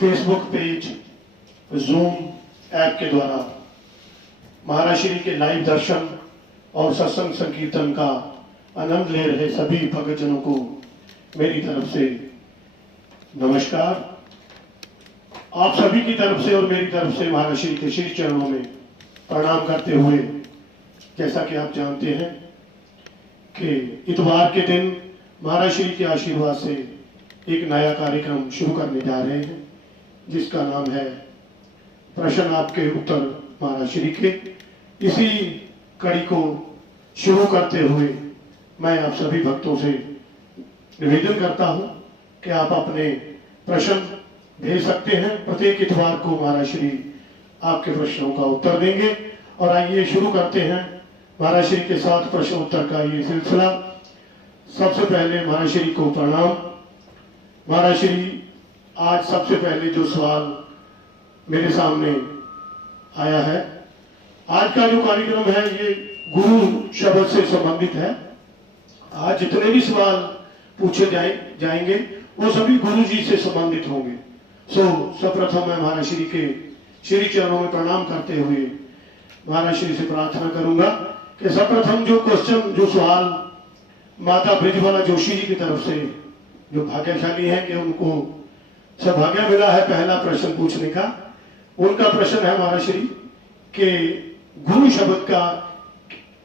Facebook page, zoom app के द्वारा महाराज श्री के लाइव दर्शन और सत्संग संकीर्तन का आनंद ले रहे सभी भक्तजनों को मेरी तरफ से नमस्कार। आप सभी की तरफ से और मेरी तरफ से महाराज श्री के श्री चरणों में प्रणाम करते हुए, जैसा कि आप जानते हैं कि इतवार के दिन महाराज श्री के आशीर्वाद से एक नया कार्यक्रम शुरू करने जा रहे हैं, जिसका नाम है प्रश्न आपके उत्तर महाराज श्री के। इसी कड़ी को शुरू करते हुए मैं आप सभी भक्तों से निवेदन करता हूं कि आप अपने प्रश्न भेज सकते हैं। प्रत्येक इतवार को महाराज श्री आपके प्रश्नों का उत्तर देंगे। और आइए शुरू करते हैं महाराज श्री के साथ प्रश्न उत्तर का ये सिलसिला। सबसे पहले महाराज श्री को प्रणाम। महाराज श्री, आज सबसे पहले जो सवाल मेरे सामने आया है, आज का जो कार्यक्रम है ये गुरु शब्द से संबंधित है। आज जितने भी सवाल पूछे जाएंगे वो सभी गुरु जी से संबंधित होंगे। सर्वप्रथम मैं महाराज श्री के श्री चरणों में प्रणाम करते हुए महाराज श्री से प्रार्थना करूंगा कि सर्वप्रथम जो क्वेश्चन, जो सवाल माता ब्रिजबाला जोशी जी की तरफ से, जो भाग्यशाली हैं कि उनको सौभाग्य मिला है पहला प्रश्न पूछने का, उनका प्रश्न है महाराज श्री कि गुरु शब्द का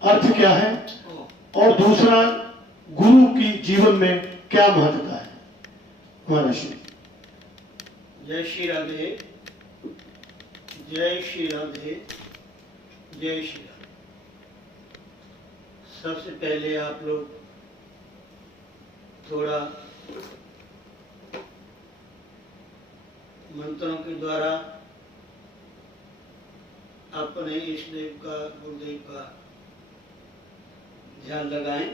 अर्थ क्या है और दूसरा गुरु की जीवन में क्या महत्वता है। महाराज श्री। जय श्री राधे, जय श्री राधे, जय श्री राधे। सबसे पहले आप लोग थोड़ा मंत्रों के द्वारा अपने इष्ट देव का, गुरुदेव का ध्यान लगाएं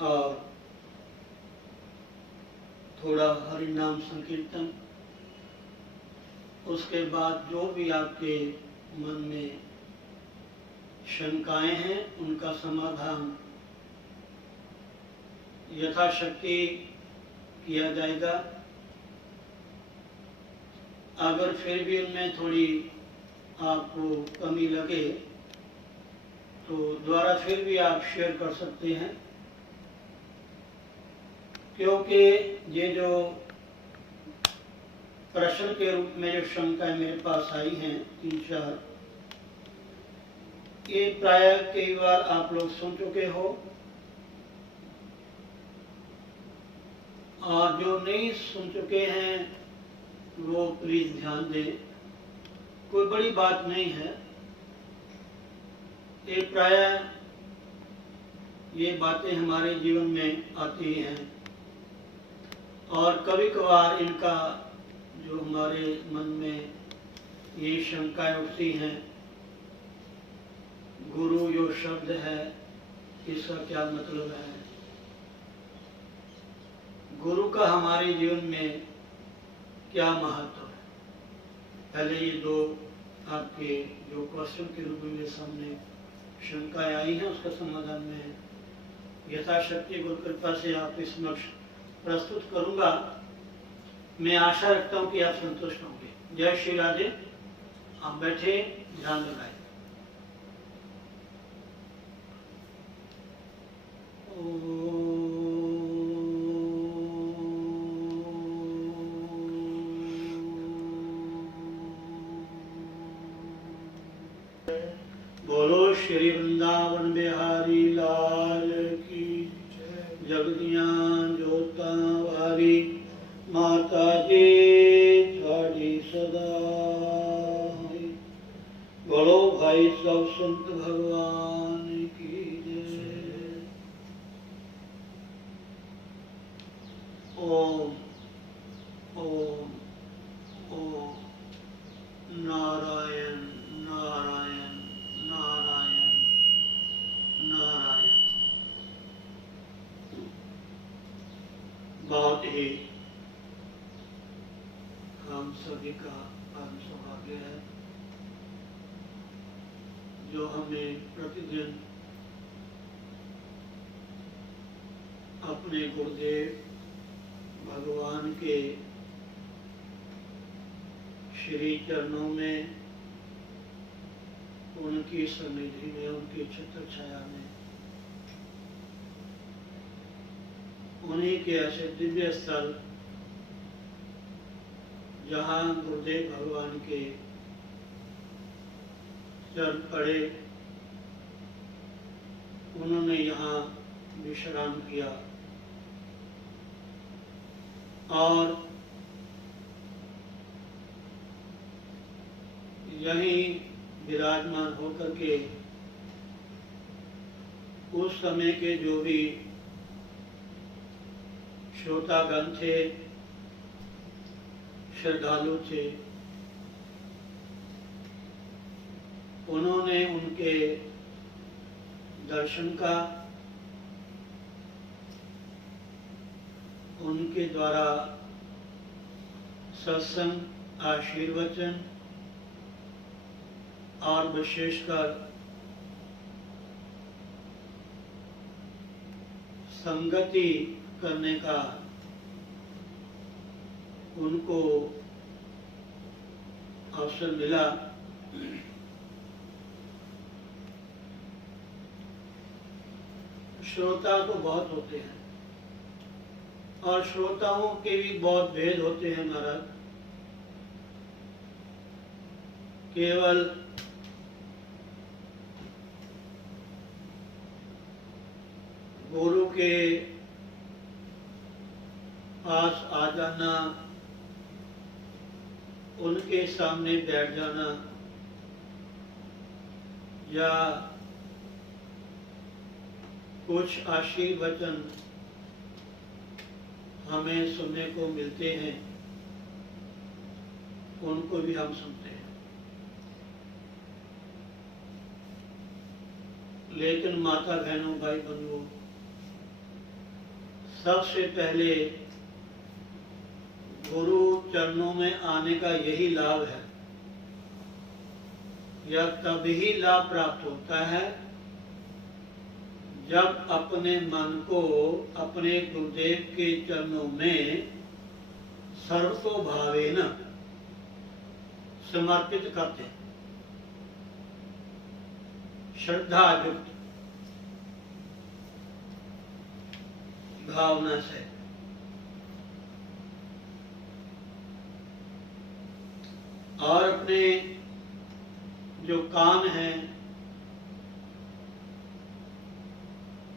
और थोड़ा हरि नाम संकीर्तन। उसके बाद जो भी आपके मन में शंकाएं हैं उनका समाधान यथाशक्ति किया जाएगा। अगर फिर भी उनमें थोड़ी आपको कमी लगे तो दोबारा फिर भी आप शेयर कर सकते हैं, क्योंकि ये जो प्रश्न के रूप में जो शंकाएं मेरे पास आई हैं 3-4, ये प्रायः कई बार आप लोग सुन चुके हो, और जो नहीं सुन चुके हैं वो प्लीज ध्यान दें। कोई बड़ी बात नहीं है, ये प्रायः ये बातें हमारे जीवन में आती हैं और कभी कभार इनका जो हमारे मन में ये शंकाएं उठती हैं, गुरु जो शब्द है इसका क्या मतलब है, गुरु का हमारे जीवन में क्या महत्व है। पहले ये दो आपके जो क्वेश्चन के रूप में मेरे सामने शंकाएं आई हैं उसका समाधान में यथाशक्ति गुरु कृपा से आपके समक्ष प्रस्तुत करूंगा। मैं आशा रखता हूं कि आप संतुष्ट होंगे। जय श्री राधे। आप बैठे, ध्यान लगाएं। बोलो श्री वृंदावन बिहारी लाल की जगदियां जोता वारी माता जी थाड़ी सदा। बोलो भाई सब संत भगवान की जय। ओम ओम ओम नारायण नारायण नारायण नारायण। बहुत ही हम सभी का परम सौभाग्य है जो हमें प्रतिदिन अपने गुरुदेव भगवान के श्री चरणों में, उनकी सन्निधि में, उनकी छत्र छाया में, उन्हीं के ऐसे दिव्य स्थल जहाँ गुरुदेव भगवान के चरण पड़े, उन्होंने यहाँ विश्राम किया और यहीं विराजमान होकर के उस समय के जो भी श्रोतागण थे, श्रद्धालु थे, उन्होंने उनके दर्शन का, उनके द्वारा सत्संग, आशीर्वचन और विशेषकर संगति करने का उनको अवसर मिला। श्रोता तो बहुत होते हैं और श्रोताओं के भी बहुत भेद होते हैं महाराज। केवल गुरु के पास आ जाना, उनके सामने बैठ जाना या कुछ आशीर्वचन हमें सुनने को मिलते हैं, उनको भी हम सुनते हैं। लेकिन माता बहनों, भाई बंधुओं, सबसे पहले गुरु चरणों में आने का यही लाभ है। यह तभी लाभ प्राप्त होता है जब अपने मन को अपने गुरुदेव के चरणों में सर्वतोभावेन समर्पित करते हैं, श्रद्धा युक्त भावना से। और अपने जो कान हैं,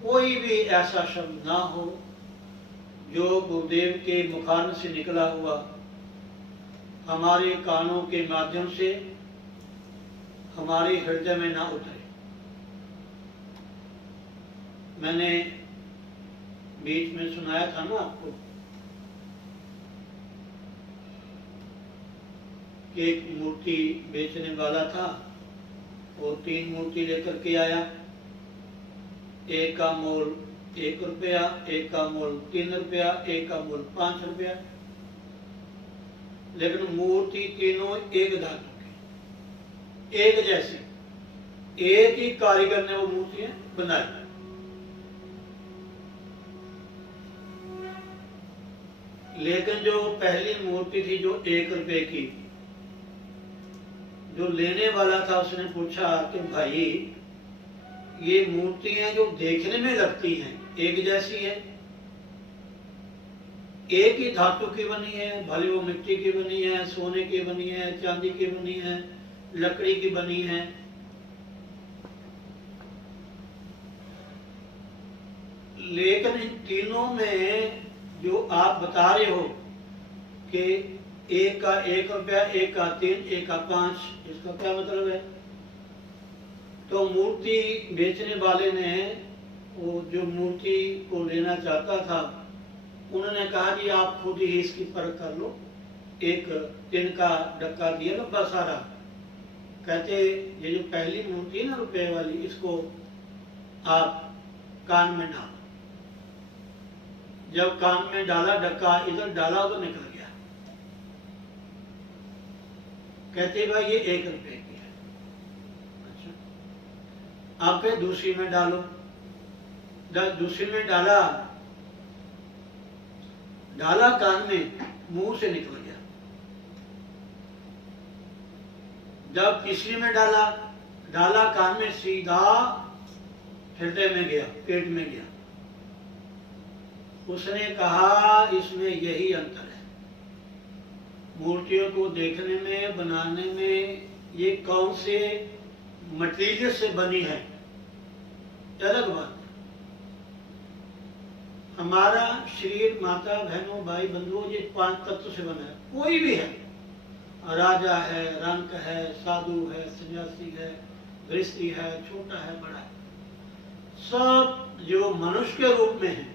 कोई भी ऐसा शब्द ना हो जो गुरुदेव के मुखारन से निकला हुआ हमारे कानों के माध्यम से हमारे हृदय में ना उतरे। मैंने बीच में सुनाया था ना आपको कि एक मूर्ति बेचने वाला था और 3 मूर्ति लेकर के आया। एक का मोल 1 रुपया, एक का मोल 3 रुपया, एक का मोल 5 रुपया, लेकिन मूर्ति तीनों एक धातु की, एक जैसी, एक ही कारीगर ने वो मूर्तियां बनाई। लेकिन जो पहली मूर्ति थी जो 1 रुपए की, जो लेने वाला था उसने पूछा कि भाई ये मूर्तियां जो देखने में लगती हैं एक जैसी है, एक ही धातु की बनी है, भले वो मिट्टी की बनी है, सोने की बनी है, चांदी की बनी है, लकड़ी की बनी है, लेकिन इन तीनों में जो आप बता रहे हो कि एक का 1 रुपया, एक का 3, एक का 5, इसका क्या मतलब है? तो मूर्ति बेचने वाले ने वो जो मूर्ति को लेना चाहता था, उन्होंने कहा कि आप खुद ही इसकी परख कर लो। एक टिन का डक्का दिया लंबा सारा, कहते ये जो पहली मूर्ति है ना रुपए वाली, इसको आप कान में डालो। जब कान में डाला डक्का, इधर डाला तो निकल गया। कहते भाई ये 1 रुपए की है। अच्छा, आप कहे दूसरी में डालो। दूसरी में डाला, डाला कान में, मुंह से निकल गया। जब तीसरी में डाला, डाला कान में, सीधा हृदय में गया, पेट में गया। उसने कहा इसमें यही अंतर है, मूर्तियों को देखने में, बनाने में, ये कौन से मटेरियल से बनी है अलग बात है। हमारा शरीर माता बहनों भाई बंधुओं ये 5 तत्व से बना है। कोई भी है, राजा है, रंक है, साधु है, सन्यासी है, गृहस्थी है, छोटा है, बड़ा है, सब जो मनुष्य के रूप में है।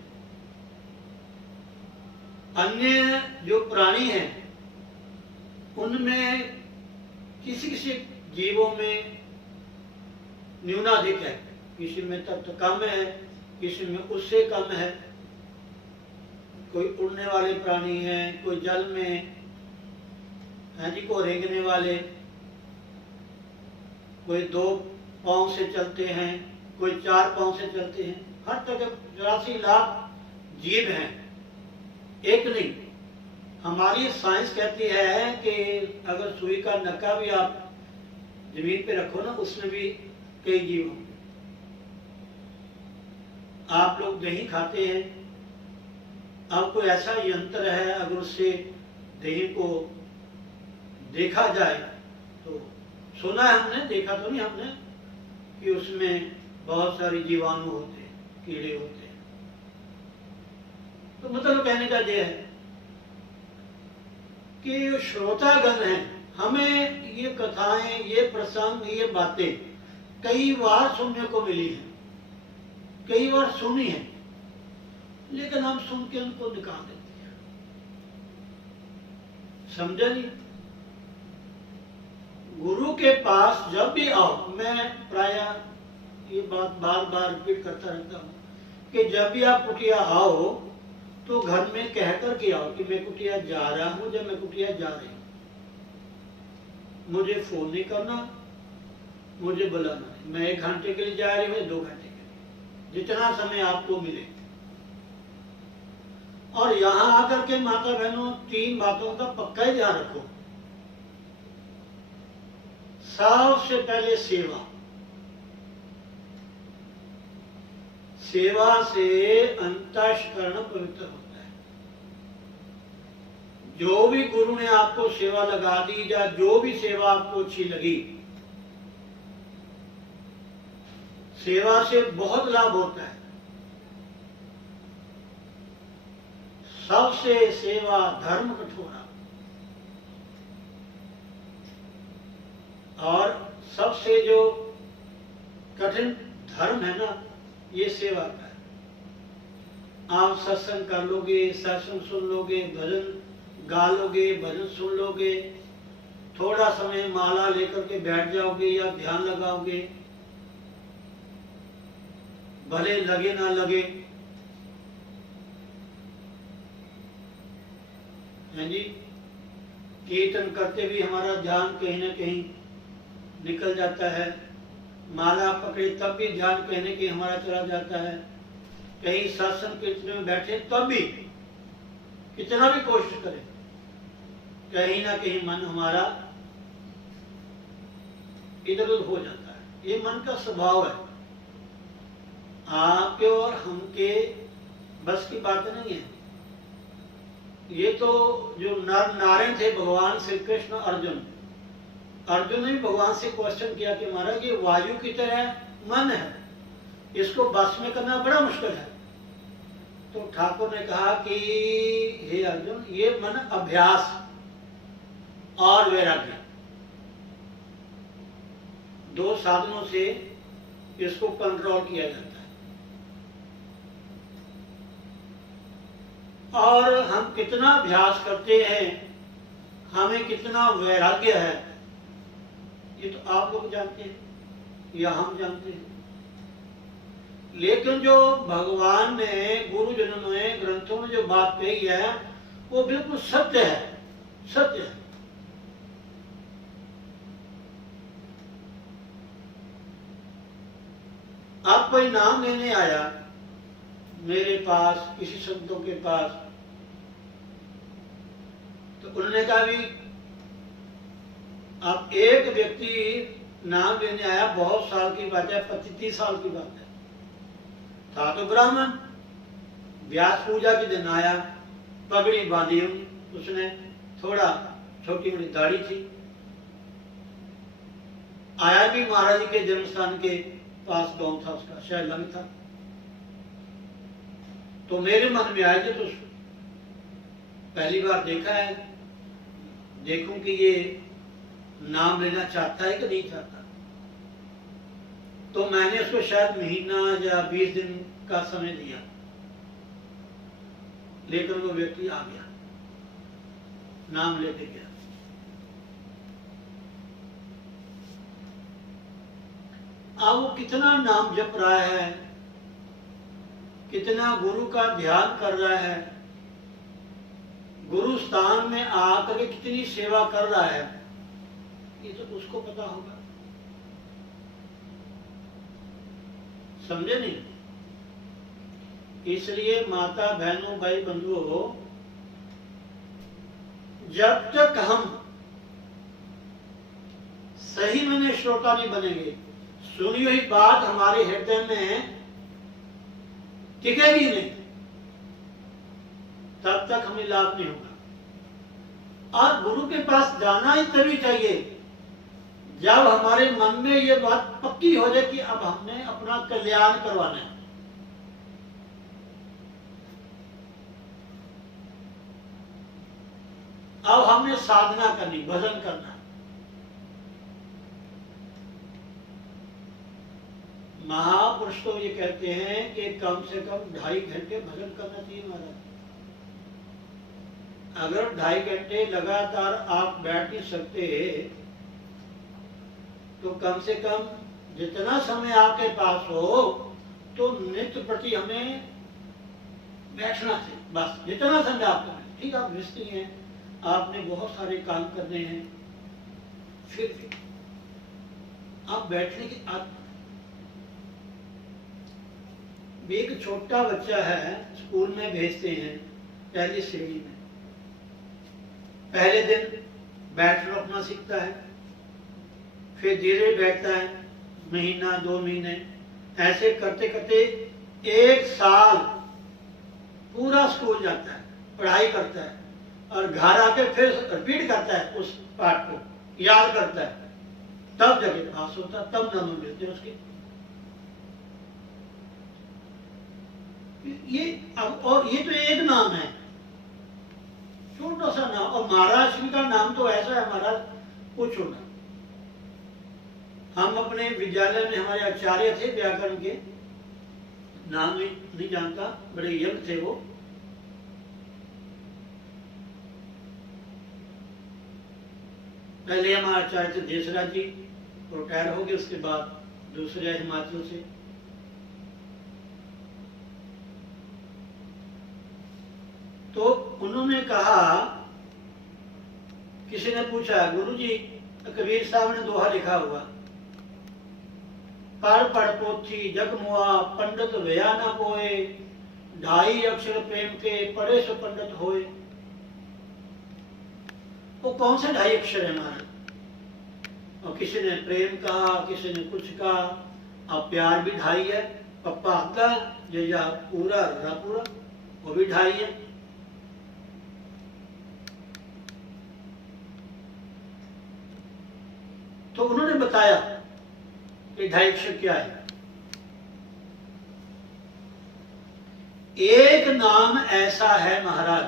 अन्य जो प्राणी हैं उनमें किसी किसी जीवों में न्यूनाधिक है, किसी में तत्व कम है, किसी में उससे कम है। कोई उड़ने वाले प्राणी हैं, कोई जल में है जी, को रेंगने वाले, कोई 2 पांव से चलते हैं, कोई 4 पांव से चलते हैं। हर तरह 84 लाख जीव हैं, एक नहीं। हमारी साइंस कहती है कि अगर सुई का नक्का भी आप जमीन पे रखो ना, उसमें भी कई जीव होंगे। आप लोग दही खाते हैं, अब कोई ऐसा यंत्र है, अगर उससे दही को देखा जाए तो, सुना है हमने, देखा तो नहीं हमने, कि उसमें बहुत सारे जीवाणु होते हैं, कीड़े होते हैं। तो मतलब कहने का यह है कि श्रोतागण हैं, हमें ये कथाएं, ये प्रसंग, ये बातें कई बार सुनने को मिली हैं, कई बार सुनी है, लेकिन हम सुन के उनको निकाल देते हैं। समझा नहीं? गुरु के पास जब भी आओ, मैं प्राय ये बात बार बार रिपीट करता रहता हूं कि जब भी आप कुटिया आओ तो घर में कह कर के आओ कि मैं कुटिया जा रहा हूं, जब मैं कुटिया जा रही हूं, मुझे फोन नहीं करना, मुझे बुलाना नहीं। मैं 1 घंटे के लिए जा रही हूं, 2 घंटे के लिए, जितना समय आपको मिले। और यहां आकर के माता बहनों 3 बातों का पक्का ही ध्यान रखो। सबसे पहले सेवा, सेवा से अंतःकरण पवित्र होता है। जो भी गुरु ने आपको सेवा लगा दी, या जो भी सेवा आपको अच्छी लगी, सेवा से बहुत लाभ होता है। सबसे सेवा धर्म कठोरा, और सबसे जो कठिन धर्म है ना, ये सेवा का है। आप सत्संग कर लोगे, सत्संग सुन लोगे, भजन गा लोगे, भजन सुन लोगे, थोड़ा समय माला लेकर के बैठ जाओगे या ध्यान लगाओगे, भले लगे ना लगे, है जी। कीर्तन करते भी हमारा ध्यान कहीं ना कहीं निकल जाता है, माला पकड़े तब भी ध्यान कहीं ना कहीं हमारा चला जाता है, कहीं सत्संग कीर्तन में बैठे तब भी कितना भी कोशिश करें, कहीं ना कहीं मन हमारा इधर उधर हो जाता है। ये मन का स्वभाव है, आपके और हमके बस की बात नहीं है। ये तो जो नर नारायण थे, भगवान श्री कृष्ण, अर्जुन ने भी भगवान से क्वेश्चन किया कि महाराज ये वायु की तरह मन है, इसको बस में करना बड़ा मुश्किल है। तो ठाकुर ने कहा कि हे अर्जुन, ये मन अभ्यास और वैराग्य, 2 साधनों से इसको कंट्रोल किया जाता है। और हम कितना अभ्यास करते हैं, हमें कितना वैराग्य है, ये तो आप लोग जानते हैं या हम जानते हैं। लेकिन जो भगवान ने, गुरुजनों ने, ग्रंथों में जो बात कही है वो बिल्कुल सत्य है, सत्य है। आप कोई नाम लेने आया मेरे पास, किसी संतों के पास, तो उन्होंने कहा भी अब एक व्यक्ति नाम लेने आया, बहुत साल की बात है, 25-30 साल की बात है, था तो ब्राह्मण, व्यास पूजा के दिन आया, पगड़ी बांधी उसने, थोड़ा छोटी बड़ी दाढ़ी थी, आया भी महाराज जी के जन्म स्थान के पास, गांव था उसका, शायद लंग था। तो मेरे मन में आया कि तो पहली बार देखा है, देखूं कि ये नाम लेना चाहता है कि नहीं चाहता। तो मैंने उसको शायद महीना या 20 दिन का समय दिया, लेकिन वो व्यक्ति आ गया, नाम लेके गया। अब वो कितना नाम जप रहा है, कितना गुरु का ध्यान कर रहा है, गुरु स्थान में आकर के कितनी सेवा कर रहा है, ये तो उसको पता होगा। समझे नहीं? इसलिए माता बहनों भाई बंधुओं, जब तक हम सही में श्रोता नहीं बनेंगे, सुनी हुई बात हमारे हृदय में टिकेगी नहीं, तब तक हमें लाभ नहीं होगा। और गुरु के पास जाना ही तभी चाहिए जब हमारे मन में ये बात पक्की हो जाए कि अब हमने अपना कल्याण करवाना है। अब हमने साधना करनी, भजन करना। महापुरुष तो ये कहते हैं कि कम से कम 2.5 घंटे भजन करना चाहिए महाराज। अगर 2.5 घंटे लगातार आप बैठ नहीं सकते, तो कम से कम जितना समय आपके पास हो, तो नित्य प्रति हमें बैठना चाहिए। बस जितना समय आपको, ठीक, आप व्यस्त हैं, आपने बहुत सारे काम करने हैं, फिर भी आप बैठने की एक छोटा बच्चा है, स्कूल में भेजते हैं पहली श्रेणी में, पहले दिन बैठना अपना सीखता है, फिर धीरे बैठता है, महीना 2 महीने, ऐसे करते करते 1 साल पूरा स्कूल जाता है, पढ़ाई करता है, और घर आके फिर रिपीट करता है, उस पाठ को याद करता है, तब जगह पास होता, तब नंबर मिलते उसके। ये अब, और ये तो एक नाम है, छोटा सा नाम, और महाराज जी का नाम तो ऐसा है महाराज, पूछो ना। हम अपने विद्यालय में, हमारे आचार्य थे व्याकरण के, नाम नहीं जानता, बड़े यंग थे वो, पहले हमारे आचार्य थे देशराज जी, रिटायर हो गए, उसके बाद दूसरे हिमाचल से। तो उन्होंने कहा, किसी ने पूछा, गुरुजी कबीर साहब ने दोहा लिखा हुआ, पढ़ पोथी जग मुआ, पंडित व्या न कोय, 2.5 अक्षर प्रेम के, पढ़े सो पंडित होए। वो कौन से 2.5 अक्षर है हमारे? और किसी ने प्रेम कहा, किसी ने कुछ कहा। अब प्यार भी 2.5 है, पप्पा आता या पूरा रा पूरा, वो भी 2.5 है। तो उन्होंने बताया कि 2.5 अक्षर क्या है। एक नाम ऐसा है महाराज,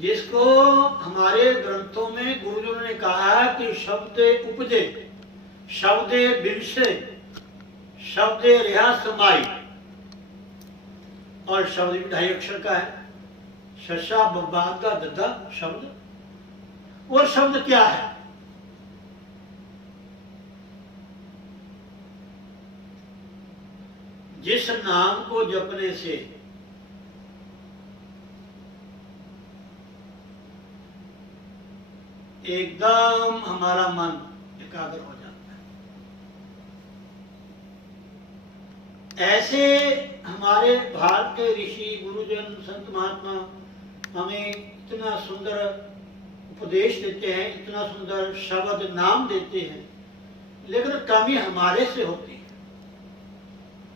जिसको हमारे ग्रंथों में गुरुजनों ने कहा कि शब्द उपजे, शब्द विंशे, शब्द रिहा समाई, और शब्द भी 2.5 अक्षर का है, शशा बब्बा का दद्दा शब्द। वो शब्द क्या है? जिस नाम को जपने से एकदम हमारा मन एकाग्र हो जाता है। ऐसे हमारे भारत के ऋषि, गुरुजन, संत महात्मा हमें इतना सुंदर उपदेश देते हैं, इतना सुंदर शब्द नाम देते हैं, लेकिन कमी हमारे से होती है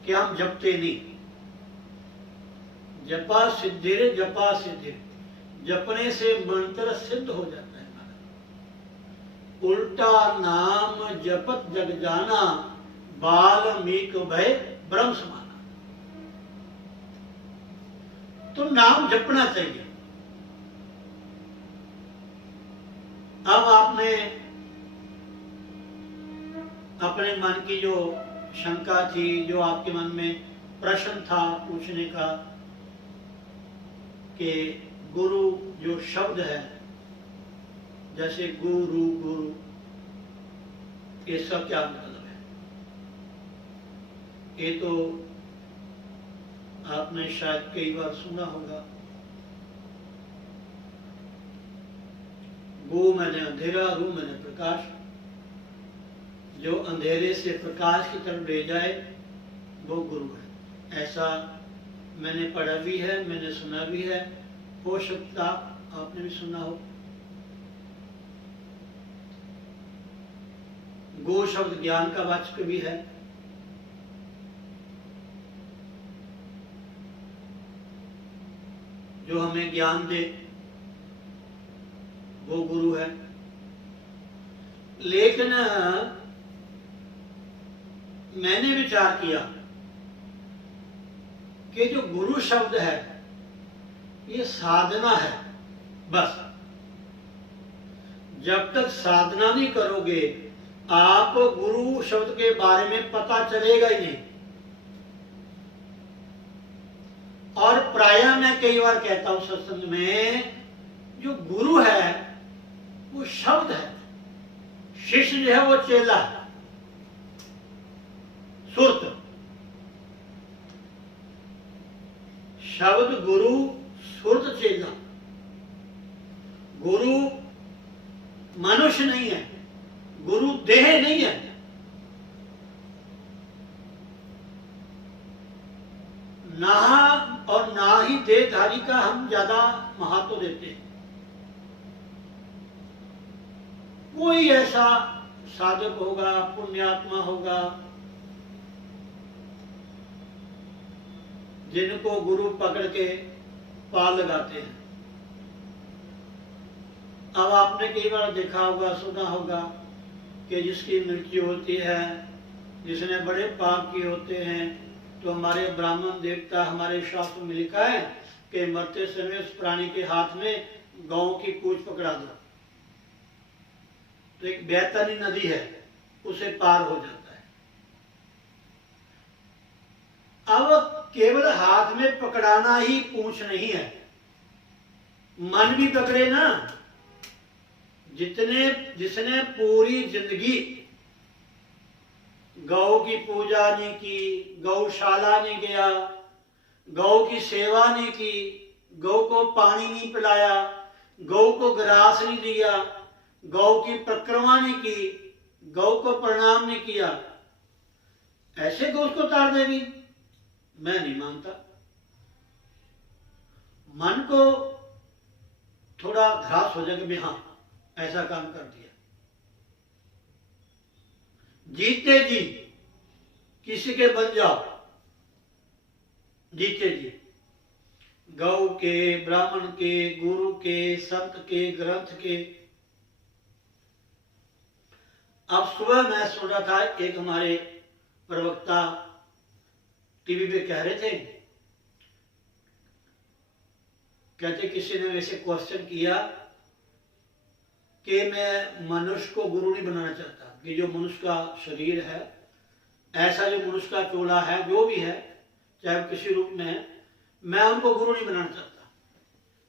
कि हम जपते नहीं। जपा सिद्धिर, जपा सिद्धिर, जपने से मंत्र सिद्ध हो जाता है हमारा। उल्टा नाम जपत जग जाना, बाल्मीक भय ब्रह्म समाना। तो नाम जपना चाहिए। अब आपने अपने मन की जो शंका थी, जो आपके मन में प्रश्न था पूछने का कि गुरु जो शब्द है, जैसे गुरु गुरु, इसका क्या मतलब है? ये तो आपने शायद कई बार सुना होगा। गु मैंने अंधेरा, रू मैंने प्रकाश। जो अंधेरे से प्रकाश की तरफ ले जाए वो गुरु है। ऐसा मैंने पढ़ा भी है, मैंने सुना भी है, हो सकता आपने भी सुना हो। गो शब्द ज्ञान का वाचक भी है। जो हमें ज्ञान दे वो गुरु है। लेकिन मैंने विचार किया कि जो गुरु शब्द है ये साधना है बस। जब तक साधना नहीं करोगे आप गुरु शब्द के बारे में पता चलेगा ही नहीं। और प्रायः मैं कई बार कहता हूं सत्संग में, जो गुरु है वो शब्द है, शिष्य जो है वो चेला है, सुरत। शब्द गुरु, सुरत चेला। गुरु मनुष्य नहीं है, गुरु देह नहीं है। ना और ना ही देहधारी का हम ज्यादा महत्व देते हैं। कोई ऐसा साधक होगा, पुण्यात्मा होगा, जिनको गुरु पकड़ के पाल लगाते हैं। अब आपने कई बार देखा होगा, सुना होगा कि जिसकी मृत्यु होती है, जिसने बड़े पाप किए होते हैं, तो हमारे ब्राह्मण देवता, हमारे शास्त्र में लिखा है कि मरते समय उस प्राणी के हाथ में गौ की पूंछ पकड़ा दो, तो एक बैतनी नदी है उसे पार हो जाता है। अब केवल हाथ में पकड़ाना ही पूंछ नहीं है, मन भी पकड़े ना। जिसने पूरी जिंदगी गौ की पूजा नहीं की, गौशाला नहीं गया, गौ की सेवा नहीं की, गौ को पानी नहीं पिलाया, गौ को ग्रास नहीं दिया, गौ की परिक्रमा नहीं की, गौ को प्रणाम नहीं किया, ऐसे गौ को तार देगी? मैं नहीं मानता। मन को थोड़ा घास हो जाएगा भी हाँ ऐसा काम कर दिया। जीते जी किसी के बन जाओ, जीते जी, गौ के, ब्राह्मण के, गुरु के, संत के, ग्रंथ के। अब सुबह मैं सुन रहा था, एक हमारे प्रवक्ता टीवी पे कह रहे थे, कहते किसी ने वैसे क्वेश्चन किया कि मैं मनुष्य को गुरु नहीं बनाना चाहता, कि जो मनुष्य का शरीर है, ऐसा जो मनुष्य का चोला है, जो भी है, चाहे किसी रूप में है, मैं उनको गुरु नहीं बनाना चाहता।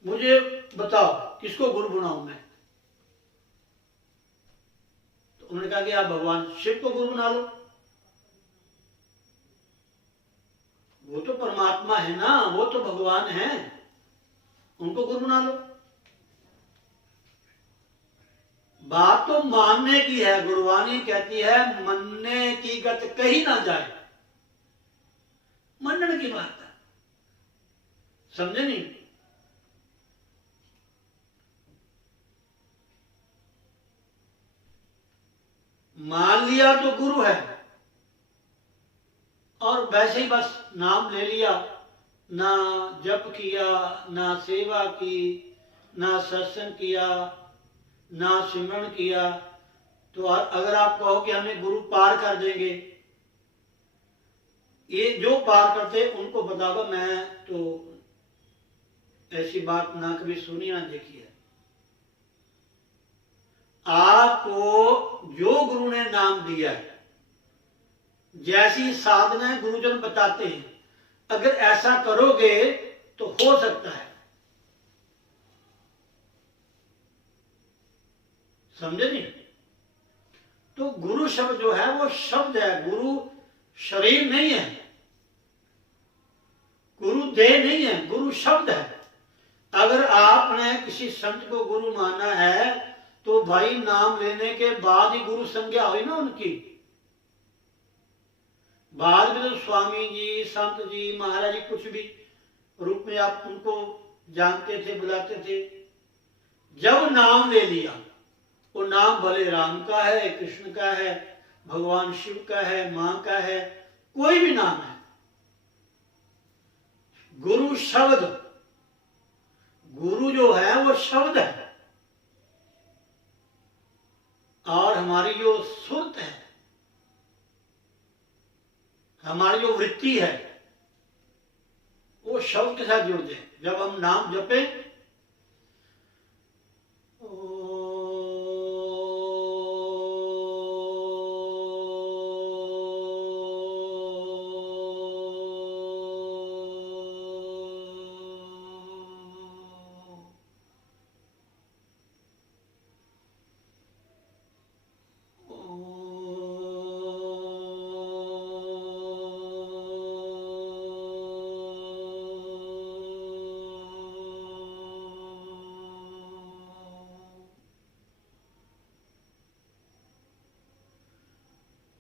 मुझे बताओ किसको गुरु बनाऊं मैं? तो उन्होंने कहा कि आप भगवान शिव को गुरु बना लो, वो तो परमात्मा है ना, वो तो भगवान है, उनको गुरु बना लो। बात तो मानने की है। गुरुवाणी कहती है मनने की गत कही ना जाए, मनने की बात है, समझे नहीं? मान लिया तो गुरु है, और वैसे ही बस नाम ले लिया, ना जप किया, ना सेवा की, ना सत्संग किया, ना सिमरन किया, तो अगर आप कहो कि हमें गुरु पार कर देंगे, ये जो पार करते उनको बताओ, मैं तो ऐसी बात ना कभी सुनी ना देखी है। आपको जो गुरु ने नाम दिया है, जैसी साधना गुरुजन बताते हैं, अगर ऐसा करोगे तो हो सकता है। समझे नहीं? तो गुरु शब्द जो है वो शब्द है, गुरु शरीर नहीं है, गुरु देह नहीं है, गुरु शब्द है। अगर आपने किसी संत को गुरु माना है तो भाई नाम लेने के बाद ही गुरु संज्ञा हुई ना उनकी। बाद में तो स्वामी जी, संत जी, महाराज जी कुछ भी रूप में आप उनको जानते थे, बुलाते थे। जब नाम ले लिया, वो नाम भले राम का है, कृष्ण का है, भगवान शिव का है, मां का है, कोई भी नाम है, गुरु शब्द, गुरु जो है वो शब्द है। और हमारी जो सुरत है, हमारी जो वृत्ति है, वो शब्द के साथ जुड़ जाए। जब हम नाम जपें,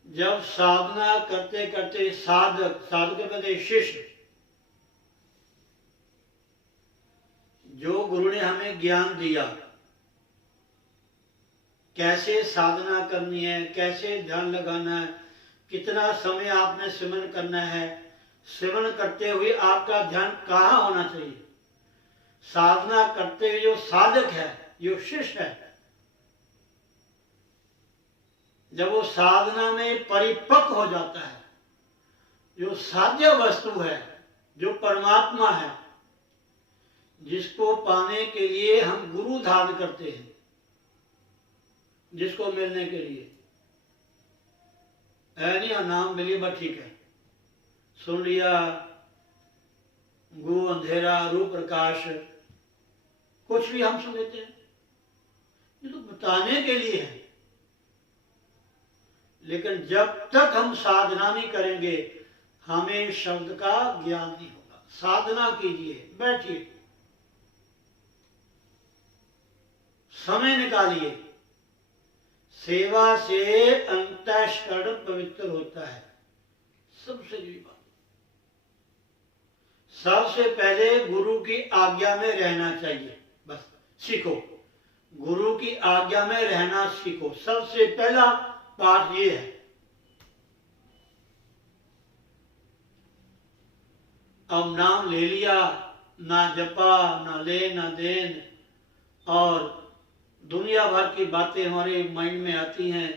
जब साधना करते करते साधक, साधक कहते शिष्य, जो गुरु ने हमें ज्ञान दिया, कैसे साधना करनी है, कैसे ध्यान लगाना है, कितना समय आपने सिमरन करना है, सिमरन करते हुए आपका ध्यान कहाँ होना चाहिए। साधना करते हुए जो साधक है, जो शिष्य है, जब वो साधना में परिपक्व हो जाता है, जो साध्य वस्तु है, जो परमात्मा है, जिसको पाने के लिए हम गुरु धारण करते हैं, जिसको मिलने के लिए नहीं नाम मिलिए बस ठीक है, सुन लिया, गु अंधेरा रूप प्रकाश, कुछ भी हम सुन लेते हैं, ये तो बताने के लिए है। लेकिन जब तक हम साधना नहीं करेंगे, हमें शब्द का ज्ञान नहीं होगा। साधना कीजिए, बैठिए, समय निकालिए। सेवा से अंतःकरण पवित्र होता है, सबसे बड़ी बात। सबसे पहले गुरु की आज्ञा में रहना चाहिए, बस सीखो, गुरु की आज्ञा में रहना सीखो। सबसे पहला पाठ ये है। अब नाम ले लिया, ना जपा, ना ले, ना देन, और दुनिया भर की बातें हमारे माइंड में आती हैं।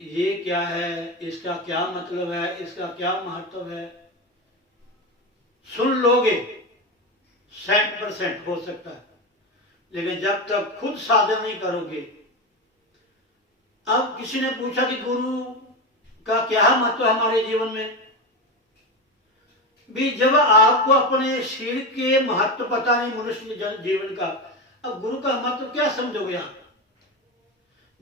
ये क्या है, इसका क्या मतलब है, इसका क्या महत्व है। सुन लोगे 100% हो सकता है, लेकिन जब तक खुद साधन नहीं करोगे। अब किसी ने पूछा कि गुरु का क्या महत्व है हमारे जीवन में। भी जब आपको अपने शरीर के महत्व पता नहीं, मनुष्य जीवन का, अब गुरु का महत्व क्या समझोगे आप।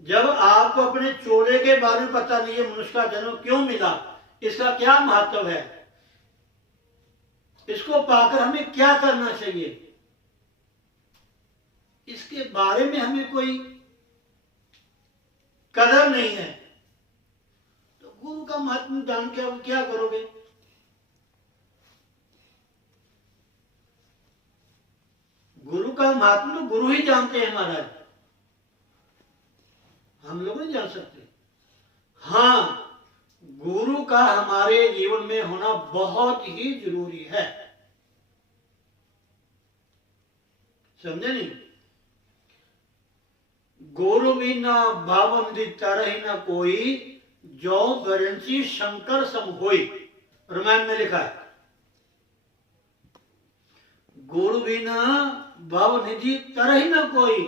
जब आपको अपने चोले के बारे में पता नहीं है, मनुष्य का जन्म क्यों मिला, इसका क्या महत्व है, इसको पाकर हमें क्या करना चाहिए, इसके बारे में हमें कोई कदर नहीं है, तो गुरु का महत्व जान के अब क्या करोगे। गुरु का महत्व तो गुरु ही जानते हैं महाराज, हम लोग नहीं जान सकते। हाँ, गुरु का हमारे जीवन में होना बहुत ही जरूरी है। समझे नहीं? गुरु बिना भावन तरह न कोई, जो बरंसी शंकर सम होई। रामायण में लिखा है, गुरु बिना भव निधि तरह न कोई,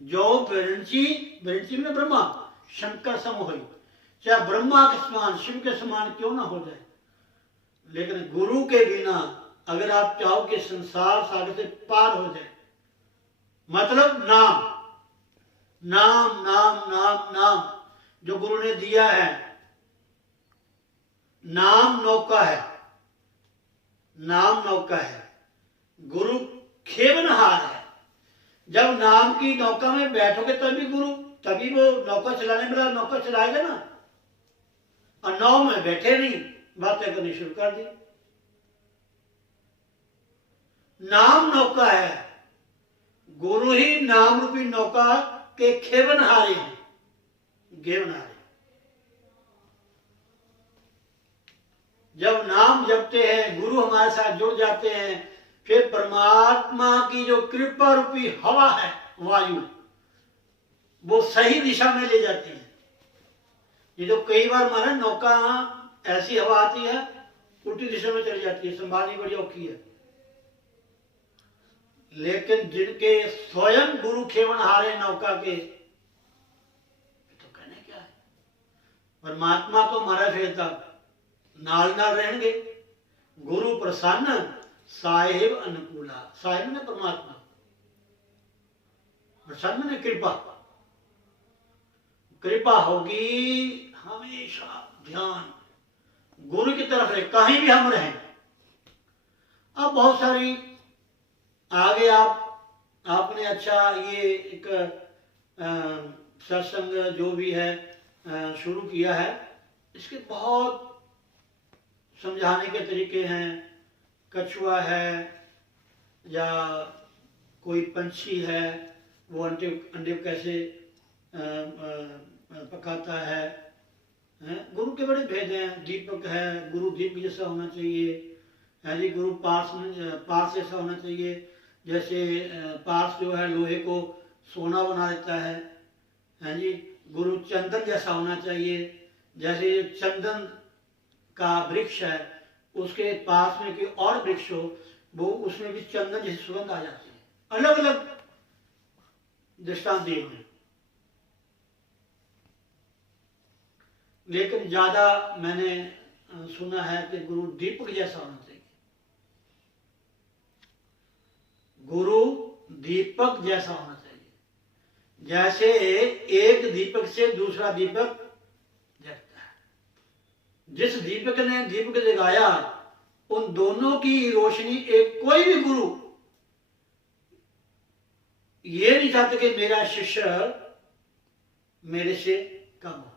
जो बरंसी में ब्रह्मा शंकर सम होई। चाहे ब्रह्मा के समान, शिव के समान क्यों ना हो जाए, लेकिन गुरु के बिना अगर आप चाहो कि संसार सागर से पार हो जाए, मतलब नाम नाम नाम नाम नाम जो गुरु ने दिया है, नाम नौका है, नाम नौका है, गुरु खेवनहार है। जब नाम की नौका में बैठोगे तभी गुरु, तभी वो नौका चलाने वाला नौका चलाएगा ना। और नाव में बैठे नहीं, बातें करनी शुरू कर दी। नाम नौका है, गुरु ही नाम रूपी नौका के खेवनहारे हैं, घेवनहारे। जब नाम जपते हैं, गुरु हमारे साथ जुड़ जाते हैं, फिर परमात्मा की जो कृपा रूपी हवा है, वायु, वो सही दिशा में ले जाती है। ये तो कई बार हमारा नौका ऐसी हवा आती है, उल्टी दिशा में चली जाती है, संभालनी बड़ी औखी है। लेकिन जिनके स्वयं गुरु खेवनहारे नौका के, तो कहने क्या है, परमात्मा तो हमारा फेरता नाल नाल रहेंगे। गुरु प्रसन्न साहेब अनुकूला, साहेब ने परमात्मा, प्रसन्न ने कृपा, कृपा होगी हमेशा ध्यान गुरु की तरफ रहे, कहीं भी हम रहें। अब बहुत सारी आगे आपने अच्छा ये एक सत्संग जो भी है शुरू किया है, इसके बहुत समझाने के तरीके हैं। कछुआ है या कोई पंछी है, वो अंडे कैसे पकाता है, गुरु के बड़े भेद हैं। दीपक है, गुरु दीप जैसा होना चाहिए, है जी। गुरु पार्स जैसा होना चाहिए, जैसे पार्स जो है लोहे को सोना बना देता है जी। गुरु चंदन जैसा होना चाहिए, जैसे चंदन का वृक्ष है, उसके पास में कोई और वृक्ष हो, वो उसमें भी चंदन जैसी सुगंध आ जाती है। अलग अलग दृष्टांत दिए हुए, लेकिन ज्यादा मैंने सुना है कि गुरु दीपक जैसा होना चाहिए। गुरु दीपक जैसा होना चाहिए, जैसे एक दीपक से दूसरा दीपक जगता है। जिस दीपक ने दीपक जगाया, उन दोनों की रोशनी एक, कोई भी गुरु ये नहीं चाहते कि मेरा शिष्य मेरे से कम हो,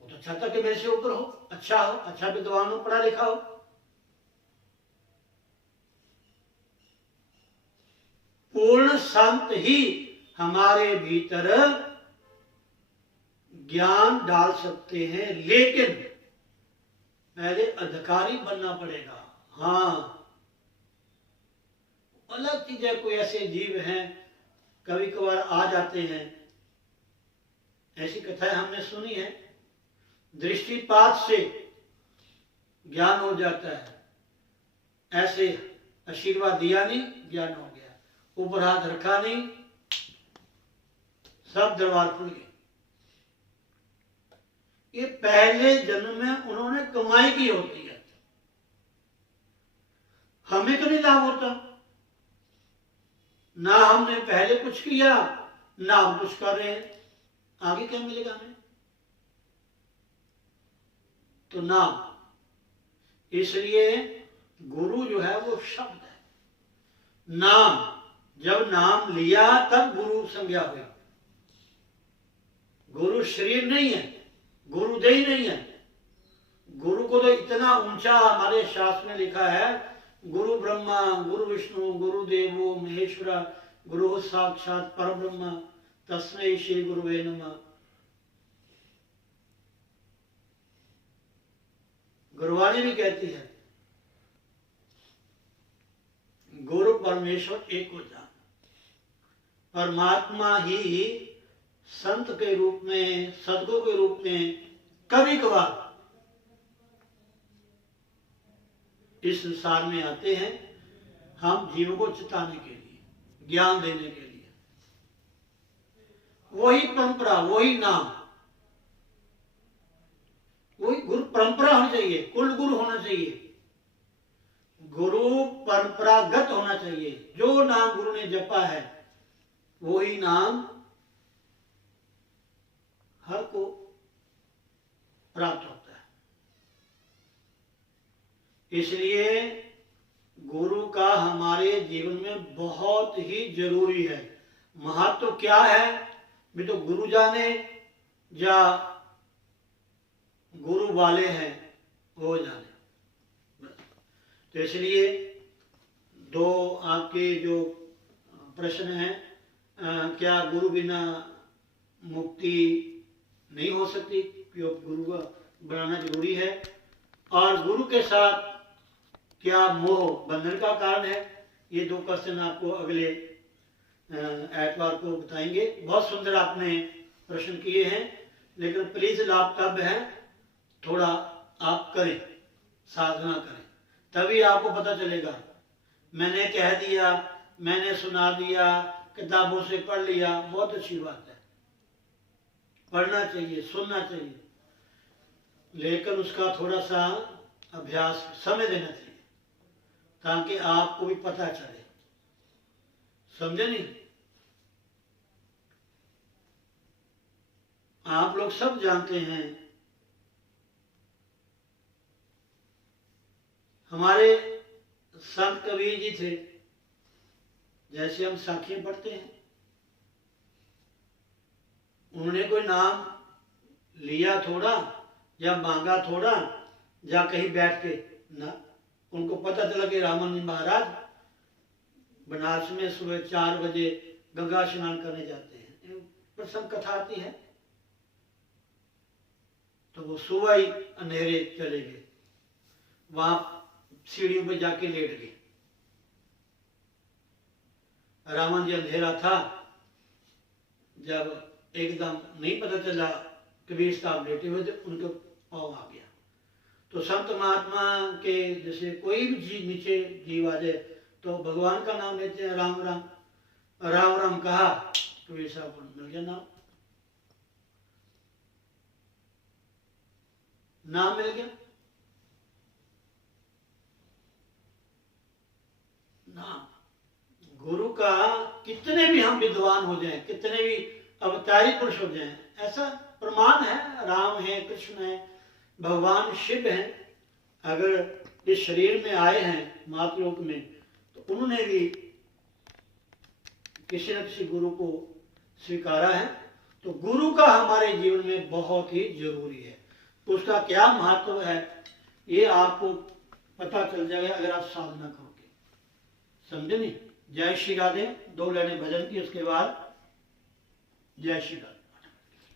वो तो चाहता कि मेरे से ऊपर हो, अच्छा विद्वान हो, पढ़ा लिखा हो। पूर्ण संत ही हमारे भीतर ज्ञान डाल सकते हैं, लेकिन पहले अधिकारी बनना पड़ेगा। हाँ, अलग चीज है, कोई ऐसे जीव हैं कभी कभार आ जाते हैं, ऐसी कथाएं हमने सुनी है, दृष्टिपात से ज्ञान हो जाता है, ऐसे आशीर्वाद दिया नहीं ज्ञान हो गया, ऊपर हाथ रखा नहीं सब दरबार खुल गए। ये पहले जन्म में उन्होंने कमाई की होती है, हमें तो नहीं लाभ होता, ना हमने पहले कुछ किया ना हम कुछ कर रहे हैं, आगे क्या मिलेगा हमें? तो नाम, इसलिए गुरु जो है वो शब्द है। नाम, जब नाम लिया तब गुरु संज्ञा हुई। गुरु शरीर नहीं है, गुरुदेव नहीं है। गुरु को तो इतना ऊंचा हमारे शास्त्र में लिखा है, गुरु ब्रह्मा गुरु विष्णु गुरु देवो महेश्वरा गुरु साक्षात परब्रह्म तस्मै श्री गुरुवे नमः। गुरुवाणी भी कहती है गुरु परमेश्वर एक को जान। परमात्मा ही संत के रूप में, सद्गुरु के रूप में कभी कभार इस संसार में आते हैं, हम जीव को चिताने के लिए, ज्ञान देने के लिए। वही परंपरा, वही नाम, वही गुरु परंपरा होनी चाहिए, कुल गुरु होना चाहिए, गुरु परंपरागत होना चाहिए। जो नाम गुरु ने जपा है वही नाम हर को प्राप्त होता है। इसलिए गुरु का हमारे जीवन में बहुत ही जरूरी है। महत्व क्या है भी तो गुरु जाने या गुरु वाले हैं वो जाने। तो इसलिए दो आपके जो प्रश्न हैं, क्या गुरु बिना मुक्ति नहीं हो सकती, क्योंकि गुरु का बनाना जरूरी है, और गुरु के साथ क्या मोह बंधन का कारण है, ये दो क्वेश्चन आपको अगले एतवार को बताएंगे। बहुत सुंदर आपने प्रश्न किए हैं, लेकिन प्लीज लाभ तब है थोड़ा आप करें, साधना करें, तभी आपको पता चलेगा। मैंने कह दिया, मैंने सुना दिया, किताबों से पढ़ लिया, बहुत अच्छी बात है, पढ़ना चाहिए, सुनना चाहिए, लेकिन उसका थोड़ा सा अभ्यास, समय देना चाहिए, ताकि आपको भी पता चले। समझे नहीं? आप लोग सब जानते हैं, हमारे संत कबीर जी थे, जैसे हम साखियां पढ़ते हैं, उन्होंने कोई नाम लिया थोड़ा या मांगा थोड़ा या कहीं बैठ के ना, उनको पता चला कि रामानंद महाराज बनारस में सुबह 4 बजे गंगा स्नान करने जाते हैं, प्रसंग कथा आती है, तो वो सुबह ही अंधेरे चले गए, वहां सीढ़ियों पे जाके लेट गए। रामन जी अंधेरा था, जब एकदम नहीं पता चला कबीर साहब लेटे हुए थे, उनके पाँव आ गया। तो संत महात्मा के जैसे कोई भी चीज नीचे जीव आ जाए तो भगवान का नाम लेते हैं, राम राम राम राम कहा, कबीर साहब को मिल गया नाम मिल गया। नाम गुरु का, कितने भी हम विद्वान हो जाएं, कितने भी अवतारी पुरुष हो जाएं, ऐसा प्रमाण है, राम है, कृष्ण है, भगवान शिव हैं, अगर इस शरीर में आए हैं मातृलोक में, तो उन्होंने भी किसी न किसी गुरु को स्वीकारा है। तो गुरु का हमारे जीवन में बहुत ही जरूरी है। उसका क्या महत्व है ये आपको पता चल जाएगा अगर आप साधना करोगे। समझे नहीं? जय श्री राधे। 2 लाइनें भजन की, उसके बाद जय श्री राधे।